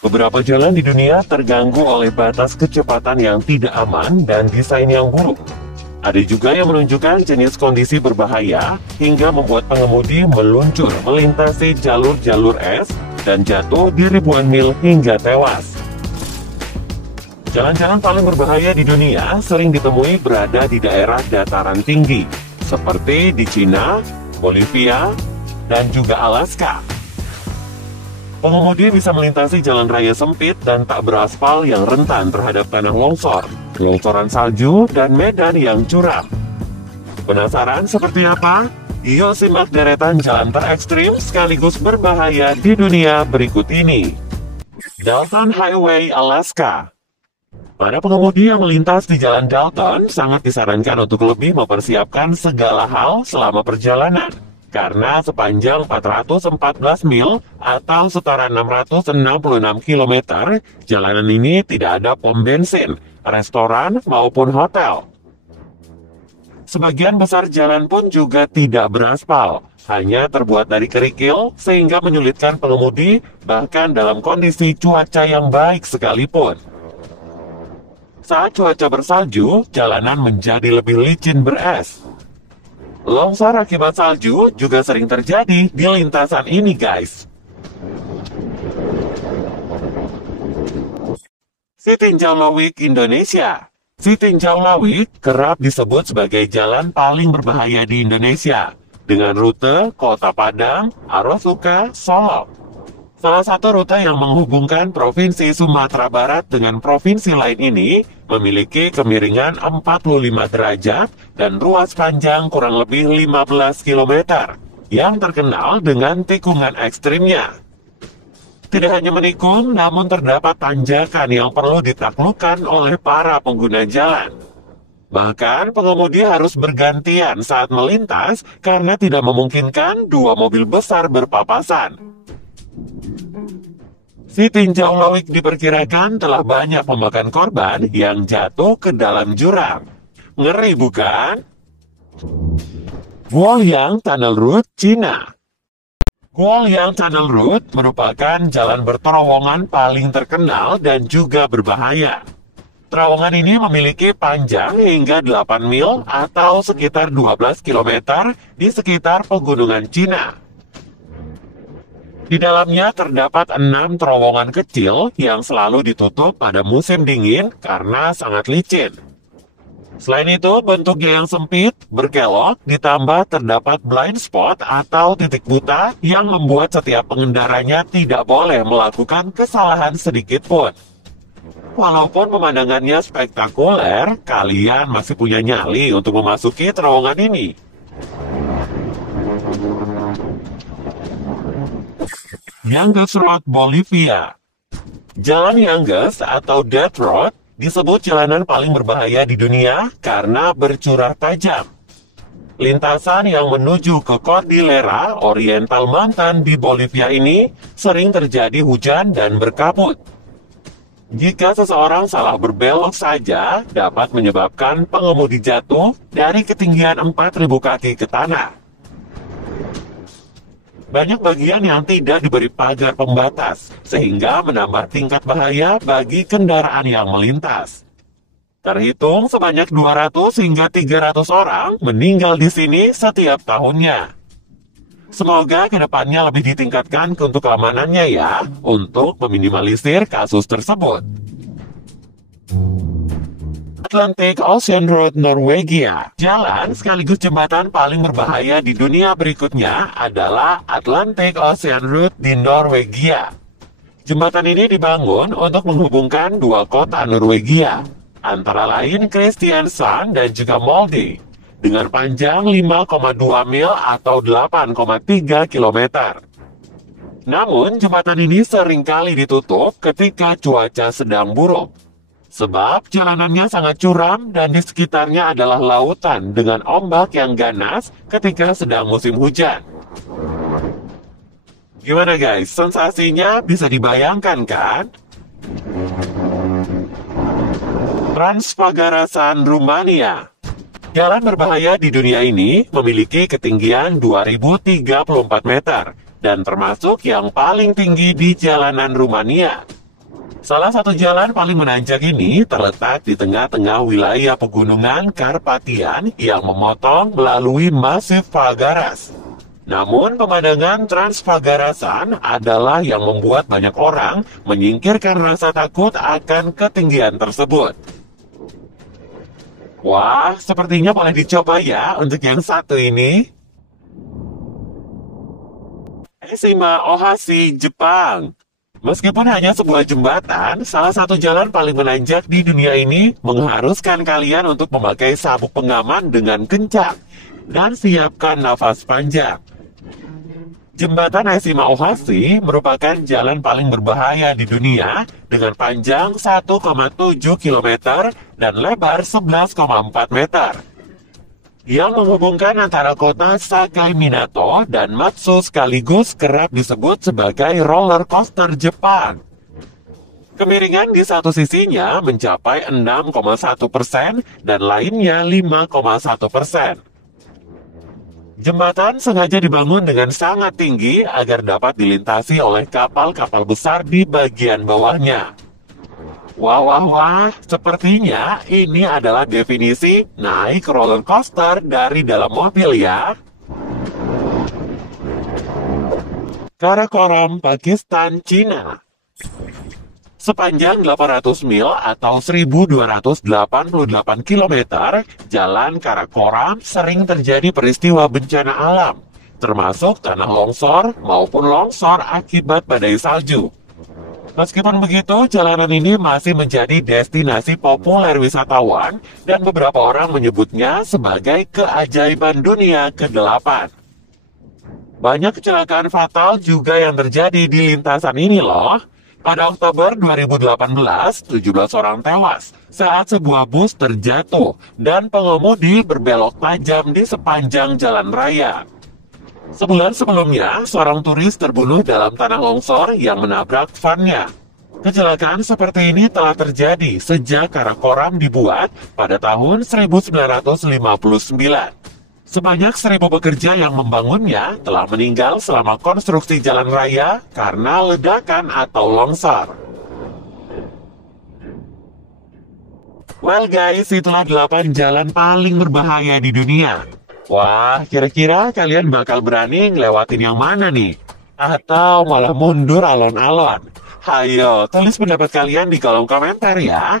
Beberapa jalan di dunia terganggu oleh batas kecepatan yang tidak aman dan desain yang buruk. Ada juga yang menunjukkan jenis kondisi berbahaya hingga membuat pengemudi meluncur melintasi jalur-jalur es dan jatuh di ribuan mil hingga tewas. Jalan-jalan paling berbahaya di dunia sering ditemui berada di daerah dataran tinggi, seperti di Cina, Bolivia, dan juga Alaska. Pengemudi bisa melintasi jalan raya sempit dan tak beraspal yang rentan terhadap tanah longsor, longsoran salju, dan medan yang curam. Penasaran seperti apa? Yuk simak deretan jalan terekstrim sekaligus berbahaya di dunia berikut ini. Dalton Highway, Alaska. Para pengemudi yang melintas di jalan Dalton sangat disarankan untuk lebih mempersiapkan segala hal selama perjalanan. Karena sepanjang 414 mil atau setara 666 km, jalanan ini tidak ada pom bensin, restoran, maupun hotel. Sebagian besar jalan pun juga tidak beraspal, hanya terbuat dari kerikil sehingga menyulitkan pengemudi bahkan dalam kondisi cuaca yang baik sekalipun. Saat cuaca bersalju, jalanan menjadi lebih licin beres. Longsor akibat salju juga sering terjadi di lintasan ini, guys. Sitinjau Lowik, Indonesia. Sitinjau Lowik kerap disebut sebagai jalan paling berbahaya di Indonesia, dengan rute Kota Padang, Arosuka, Solok. Salah satu rute yang menghubungkan Provinsi Sumatera Barat dengan provinsi lain ini memiliki kemiringan 45 derajat dan ruas panjang kurang lebih 15 km, yang terkenal dengan tikungan ekstrimnya. Tidak hanya menikung, namun terdapat tanjakan yang perlu ditaklukkan oleh para pengguna jalan. Bahkan pengemudi harus bergantian saat melintas karena tidak memungkinkan dua mobil besar berpapasan. Sitinjau Lowik diperkirakan telah banyak memakan korban yang jatuh ke dalam jurang. Ngeri bukan? Guoyang Tunnel Route, Cina. Guoyang Tunnel Route merupakan jalan berterowongan paling terkenal dan juga berbahaya. Terowongan ini memiliki panjang hingga 8 mil atau sekitar 12 km di sekitar pegunungan Cina. Di dalamnya terdapat 6 terowongan kecil yang selalu ditutup pada musim dingin karena sangat licin. Selain itu, bentuknya yang sempit, berkelok, ditambah terdapat blind spot atau titik buta yang membuat setiap pengendaranya tidak boleh melakukan kesalahan sedikit pun. Walaupun pemandangannya spektakuler, kalian masih punya nyali untuk memasuki terowongan ini. Yangtze Road, Bolivia. Jalan Yangtze atau Death Road disebut jalanan paling berbahaya di dunia karena bercurah tajam. Lintasan yang menuju ke Cordillera Oriental Mountain di Bolivia ini sering terjadi hujan dan berkabut. Jika seseorang salah berbelok saja, dapat menyebabkan pengemudi jatuh dari ketinggian 4.000 kaki ke tanah. Banyak bagian yang tidak diberi pagar pembatas, sehingga menambah tingkat bahaya bagi kendaraan yang melintas. Terhitung sebanyak 200 hingga 300 orang meninggal di sini setiap tahunnya. Semoga kedepannya lebih ditingkatkan untuk keamanannya ya, untuk meminimalisir kasus tersebut. Atlantic Ocean Road, Norwegia. Jalan sekaligus jembatan paling berbahaya di dunia berikutnya adalah Atlantic Ocean Road di Norwegia. Jembatan ini dibangun untuk menghubungkan dua kota Norwegia, antara lain Kristiansand dan juga Molde, dengan panjang 5,2 mil atau 8,3 km. Namun, jembatan ini seringkali ditutup ketika cuaca sedang buruk. Sebab jalanannya sangat curam dan di sekitarnya adalah lautan dengan ombak yang ganas ketika sedang musim hujan. Gimana guys, sensasinya bisa dibayangkan kan? Transpagarasan, Rumania. Jalan berbahaya di dunia ini memiliki ketinggian 2034 meter dan termasuk yang paling tinggi di jalanan Rumania. Salah satu jalan paling menanjak ini terletak di tengah-tengah wilayah pegunungan Karpatian yang memotong melalui masif Fagaras. Namun, pemandangan Transfagarasan adalah yang membuat banyak orang menyingkirkan rasa takut akan ketinggian tersebut. Wah, sepertinya boleh dicoba ya untuk yang satu ini. Eshima Ohashi, Jepang. Meskipun hanya sebuah jembatan, salah satu jalan paling menanjak di dunia ini mengharuskan kalian untuk memakai sabuk pengaman dengan kencang dan siapkan nafas panjang. Jembatan Eshima Ohashi merupakan jalan paling berbahaya di dunia dengan panjang 1,7 km dan lebar 11,4 meter. Yang menghubungkan antara kota Sakai Minato dan Matsu sekaligus kerap disebut sebagai roller coaster Jepang. Kemiringan di satu sisinya mencapai 6,1% dan lainnya 5,1%. Jembatan sengaja dibangun dengan sangat tinggi agar dapat dilintasi oleh kapal-kapal besar di bagian bawahnya. Wah, sepertinya ini adalah definisi naik roller coaster dari dalam mobil ya. Karakoram, Pakistan, Cina. Sepanjang 800 mil atau 1288 km, jalan Karakoram sering terjadi peristiwa bencana alam, termasuk tanah longsor maupun longsor akibat badai salju. Meskipun begitu, jalanan ini masih menjadi destinasi populer wisatawan dan beberapa orang menyebutnya sebagai keajaiban dunia ke-8. Banyak kecelakaan fatal juga yang terjadi di lintasan ini loh. Pada Oktober 2018, 17 orang tewas saat sebuah bus terjatuh dan pengemudi berbelok tajam di sepanjang jalan raya. Sebulan sebelumnya, seorang turis terbunuh dalam tanah longsor yang menabrak van-nya. Kecelakaan seperti ini telah terjadi sejak Karakoram dibuat pada tahun 1959. Sebanyak 1.000 pekerja yang membangunnya telah meninggal selama konstruksi jalan raya karena ledakan atau longsor. Well guys, itulah 8 jalan paling berbahaya di dunia. Wah, kira-kira kalian bakal berani ngelewatin yang mana nih? Atau malah mundur alon-alon? Hayo, tulis pendapat kalian di kolom komentar ya.